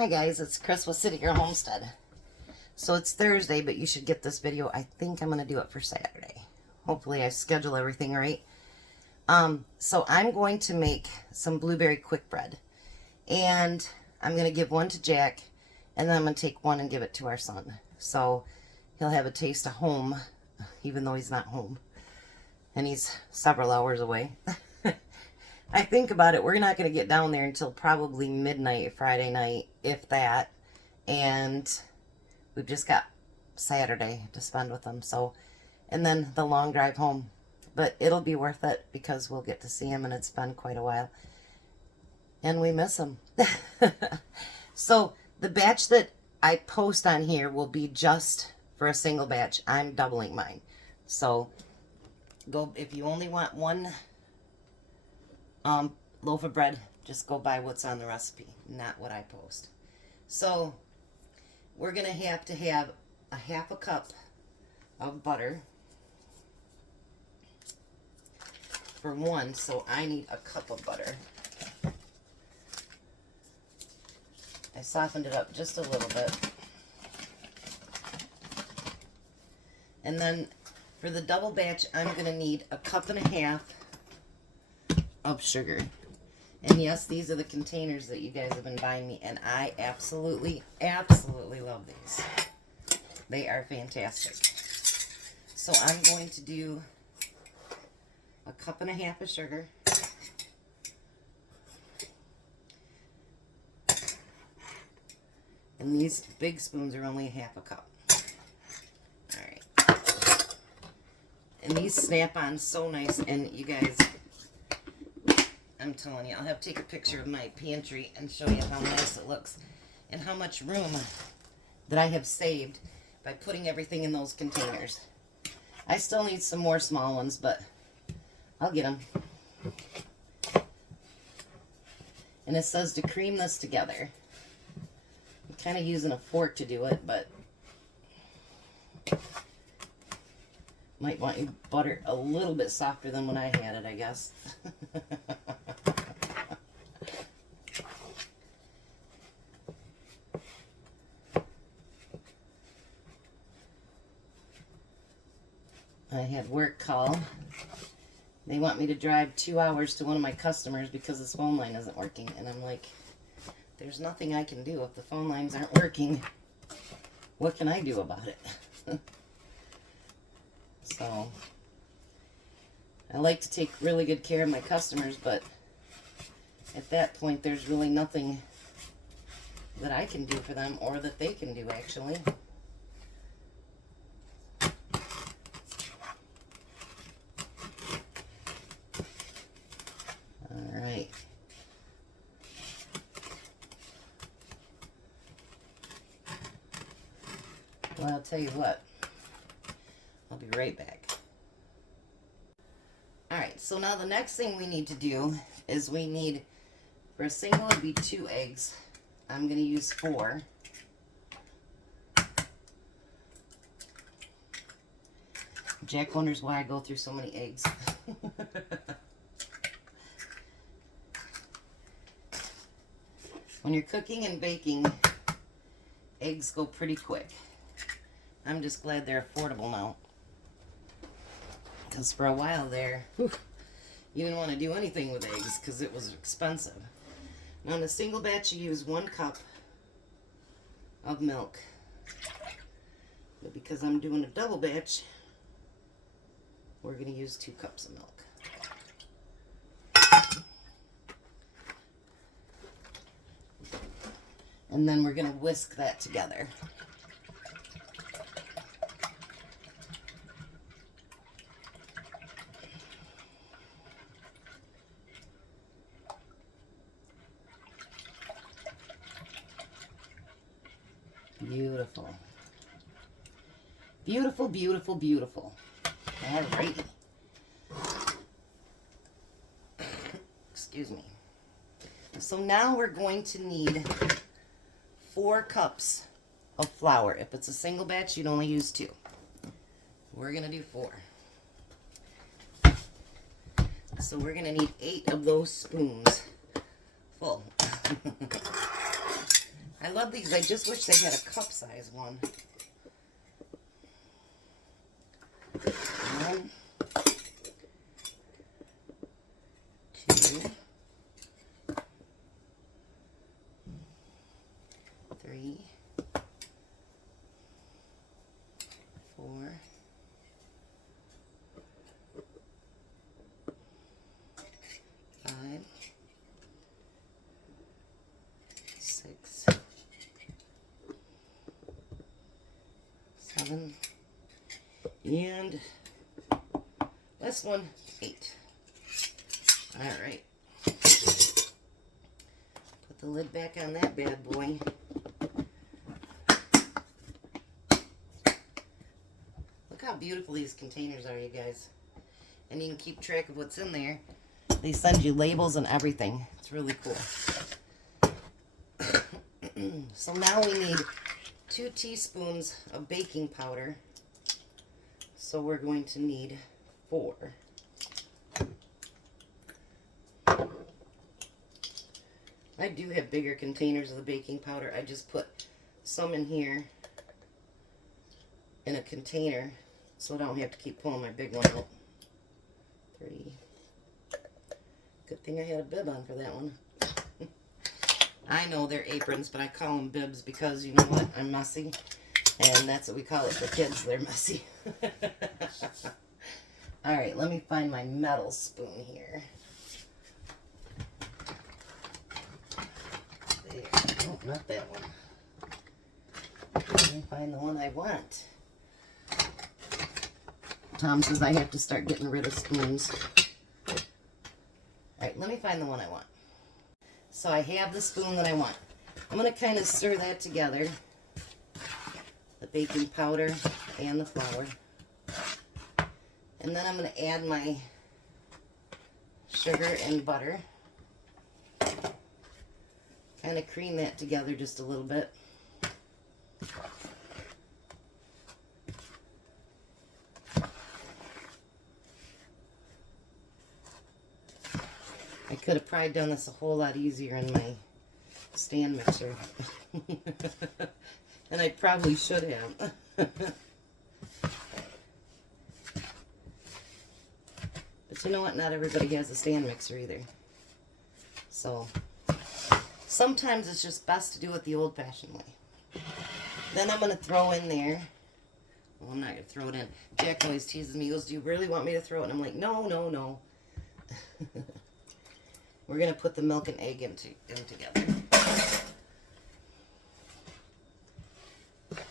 Hi guys, it's Chris with City Girl Homestead. So it's Thursday, but you should get this video. I think I'm going to do it for Saturday. Hopefully I schedule everything right. So I'm going to make some blueberry quick bread. And I'm going to give one to Jack, and then I'm going to take one and give it to our son. So he'll have a taste of home, even though he's not home. And he's several hours away. I think about it, we're not going to get down there until probably midnight Friday night, if that. And we've just got Saturday to spend with him. So, and then the long drive home. But it'll be worth it because we'll get to see him, and it's been quite a while. And we miss him. So the batch that I post on here will be just for a single batch. I'm doubling mine. So go, if you only want one loaf of bread, just go by what's on the recipe, not what I post. So we're gonna have to have a half a cup of butter for one, so I need a cup of butter. I softened it up just a little bit. And then for the double batch, I'm gonna need a cup and a half of sugar. And yes, these are the containers that you guys have been buying me, and I absolutely love these. They are fantastic. So I'm going to do a cup and a half of sugar. And these big spoons are only a half a cup. Alright. And these snap on so nice, and you guys, I'm telling you, I'll have to take a picture of my pantry and show you how nice it looks and how much room that I have saved by putting everything in those containers. I still need some more small ones, but I'll get them. And it says to cream this together. I'm kind of using a fork to do it, but might want your butter a little bit softer than when I had it, I guess. I had work call. They want me to drive 2 hours to one of my customers because his phone line isn't working. And I'm like, there's nothing I can do if the phone lines aren't working. What can I do about it? So, I like to take really good care of my customers, but at that point, there's really nothing that I can do for them, or that they can do, actually. Alright. Well, I'll tell you what. I'll be right back. Alright, so now the next thing we need to do is we need, for a single it would be 2 eggs. I'm going to use 4. Jack wonders why I go through so many eggs. When you're cooking and baking, eggs go pretty quick. I'm just glad they're affordable now. Because for a while there, you didn't want to do anything with eggs because it was expensive. Now in a single batch, you use 1 cup of milk. But because I'm doing a double batch, we're going to use 2 cups of milk. And then we're going to whisk that together. Beautiful. Beautiful, beautiful, beautiful. Alrighty. Excuse me. So now we're going to need 4 cups of flour. If it's a single batch, you'd only use 2. We're going to do 4. So we're going to need 8 of those spoons full. I love these. I just wish they had a cup size one. 1, 2, 3, 4, 5, 6, 7, and this one, 8. All right. Put the lid back on that bad boy. Look how beautiful these containers are, you guys. And you can keep track of what's in there. They send you labels and everything. It's really cool. So now we need 2 teaspoons of baking powder. So we're going to need 4. I do have bigger containers of the baking powder. I just put some in here in a container so I don't have to keep pulling my big one out. 3. Good thing I had a bib on for that one. I know they're aprons, but I call them bibs because, you know what, I'm messy. And that's what we call it for kids. They're messy. Alright, let me find my metal spoon here. There. Oh, not that one. Let me find the one I want. Tom says I have to start getting rid of spoons. Alright, let me find the one I want. So I have the spoon that I want. I'm going to kind of stir that together. The baking powder and the flour. And then I'm going to add my sugar and butter. Kind of cream that together just a little bit. I could have probably done this a whole lot easier in my stand mixer. And I probably should have. But you know what? Not everybody has a stand mixer either. So, sometimes it's just best to do it the old-fashioned way. Then I'm going to throw in there. Well, I'm not going to throw it in. Jack always teases me. He goes, do you really want me to throw it? And I'm like, no, no, no. We're going to put the milk and egg in together.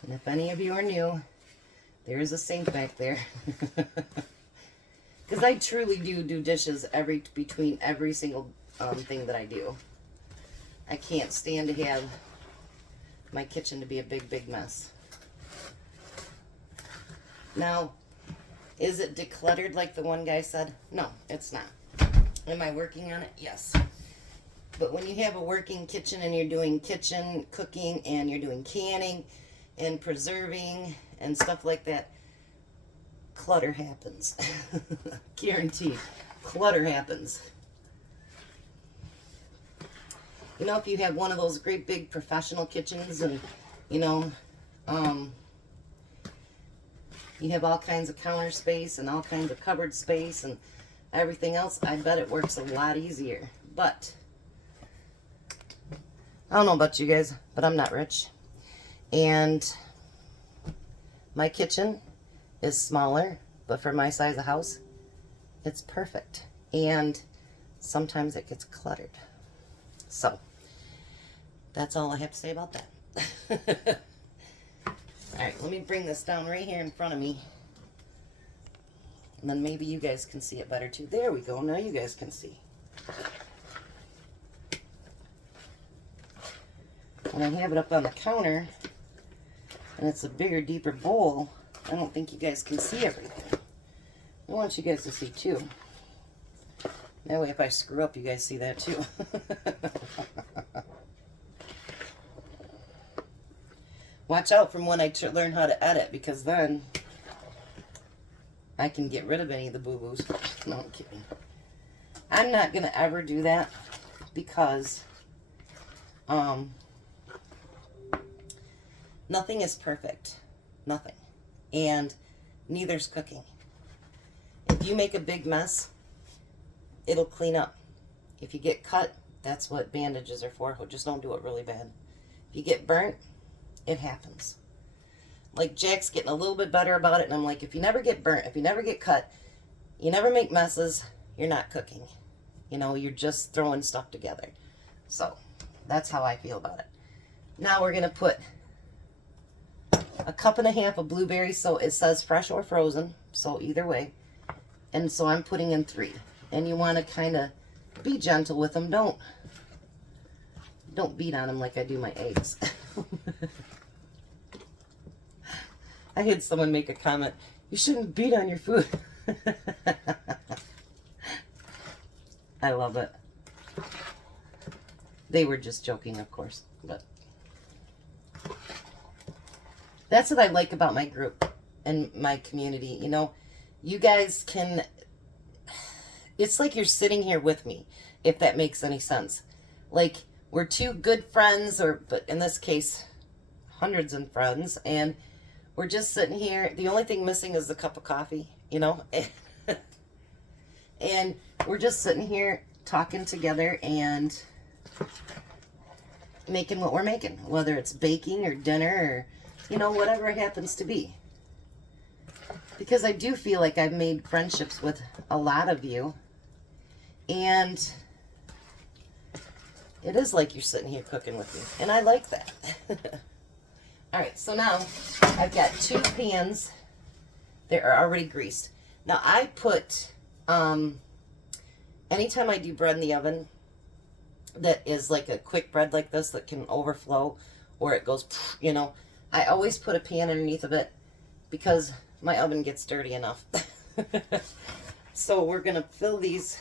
And if any of you are new, there is a sink back there. Because I truly do dishes between every single thing that I do. I can't stand to have my kitchen to be a big, big mess. Now, is it decluttered like the one guy said? No, it's not. Am I working on it? Yes. But when you have a working kitchen and you're doing kitchen cooking and you're doing canning and preserving and stuff like that, clutter happens. Guaranteed. Clutter happens. You know, if you have one of those great big professional kitchens and, you know, you have all kinds of counter space and all kinds of cupboard space and everything else, I bet it works a lot easier. But I don't know about you guys, but I'm not rich. And my kitchen is smaller, but for my size of house, it's perfect. And sometimes it gets cluttered. So, that's all I have to say about that. Alright, let me bring this down right here in front of me. And then maybe you guys can see it better too. There we go. Now you guys can see. And I have it up on the counter. And it's a bigger, deeper bowl. I don't think you guys can see everything. I want you guys to see too. That way if I screw up, you guys see that too. Watch out from when I learn how to edit, because then I can get rid of any of the boo-boos. No, I'm kidding. I'm not going to ever do that because Nothing is perfect. Nothing. And neither's cooking. If you make a big mess, it'll clean up. If you get cut, that's what bandages are for. Just don't do it really bad. If you get burnt, it happens. Like Jack's getting a little bit better about it, and I'm like, if you never get burnt, if you never get cut, you never make messes, you're not cooking. You know, you're just throwing stuff together. So that's how I feel about it. Now we're going to put a cup and a half of blueberries. So it says fresh or frozen, so either way. And so I'm putting in 3. And you want to kind of be gentle with them. Don't beat on them like I do my eggs. I had someone make a comment, you shouldn't beat on your food. I love it. They were just joking, of course, but that's what I like about my group and my community. You know, you guys can, it's like you're sitting here with me, if that makes any sense. Like, we're 2 good friends, but in this case, hundreds of friends, and we're just sitting here. The only thing missing is the cup of coffee, you know? And we're just sitting here talking together and making what we're making, whether it's baking or dinner or, you know, whatever it happens to be. Because I do feel like I've made friendships with a lot of you, and it is like you're sitting here cooking with me, and I like that. All right, so now I've got 2 pans. They are already greased. Now I put, anytime I do bread in the oven that is like a quick bread like this that can overflow, or it goes, you know, I always put a pan underneath of it because my oven gets dirty enough. So we're going to fill these.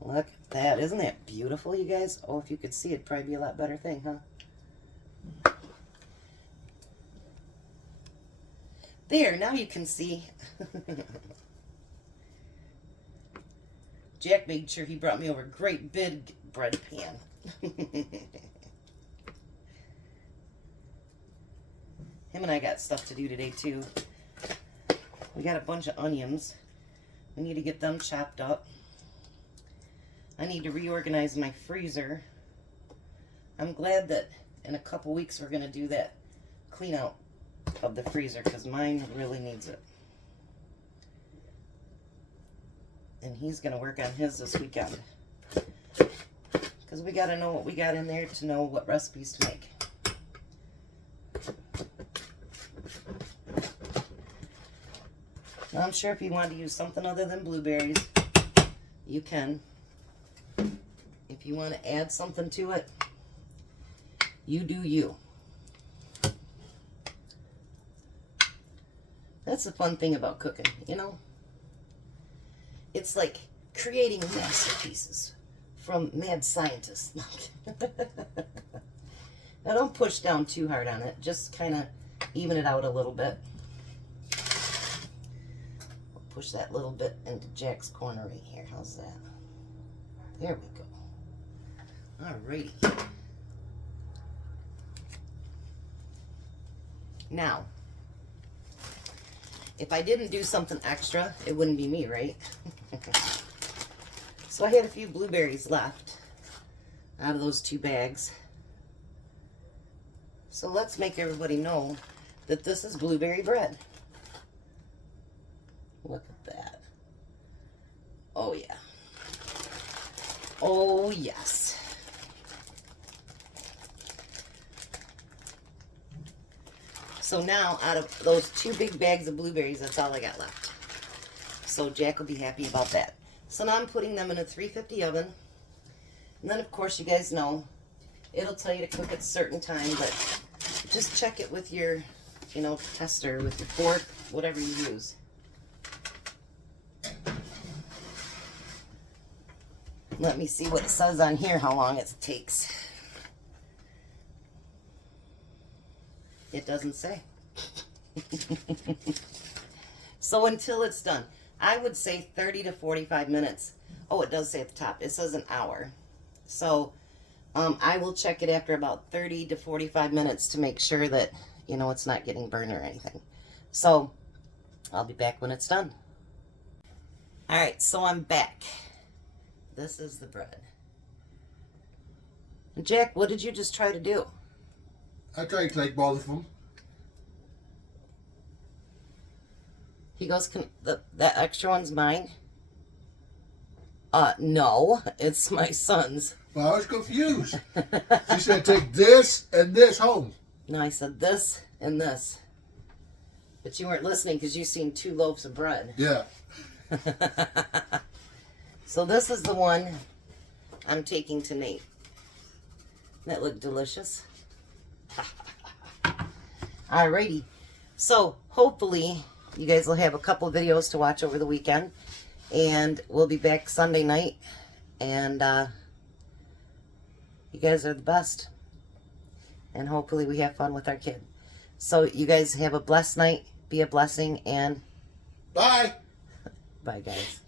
Look at that. Isn't that beautiful, you guys? Oh, if you could see, it'd probably be a lot better thing, huh? There, now you can see. Jack made sure he brought me over a great big bread pan. Him and I got stuff to do today, too. We got a bunch of onions. We need to get them chopped up. I need to reorganize my freezer. I'm glad that in a couple weeks we're going to do that clean out of the freezer, because mine really needs it. And he's going to work on his this weekend, because we got to know what we got in there to know what recipes to make. Now, I'm sure if you want to use something other than blueberries, you can. If you want to add something to it, you do you. That's the fun thing about cooking, you know? It's like creating masterpieces from mad scientists. Now, don't push down too hard on it. Just kind of even it out a little bit. We'll push that little bit into Jack's corner right here. How's that? There we go. Alrighty. Now, if I didn't do something extra, it wouldn't be me, right? So I had a few blueberries left out of those 2 bags. So let's make everybody know that this is blueberry bread. Look at that. Oh, yeah. Oh, yes. So now, out of those 2 big bags of blueberries, that's all I got left. So Jack will be happy about that. So now I'm putting them in a 350 oven. And then, of course, you guys know, it'll tell you to cook at a certain time, but just check it with your, you know, tester, with your fork, whatever you use. Let me see what it says on here, how long it takes. It doesn't say. So until it's done, I would say 30 to 45 minutes. Oh, it does say at the top. It says an hour. So I will check it after about 30 to 45 minutes to make sure that, you know, it's not getting burned or anything. So, I'll be back when it's done. Alright, so I'm back. This is the bread. Jack, what did you just try to do? I tried to take both of them. He goes, that extra one's mine? No, it's my son's. Well, I was confused. She said take this and this home. No, I said this and this. But you weren't listening because you seen 2 loaves of bread. Yeah. So this is the one I'm taking to Nate. That looked delicious. Alrighty. So hopefully you guys will have a couple videos to watch over the weekend. And we'll be back Sunday night. And you guys are the best. And hopefully we have fun with our kid. So you guys have a blessed night. Be a blessing. And Bye. bye, guys.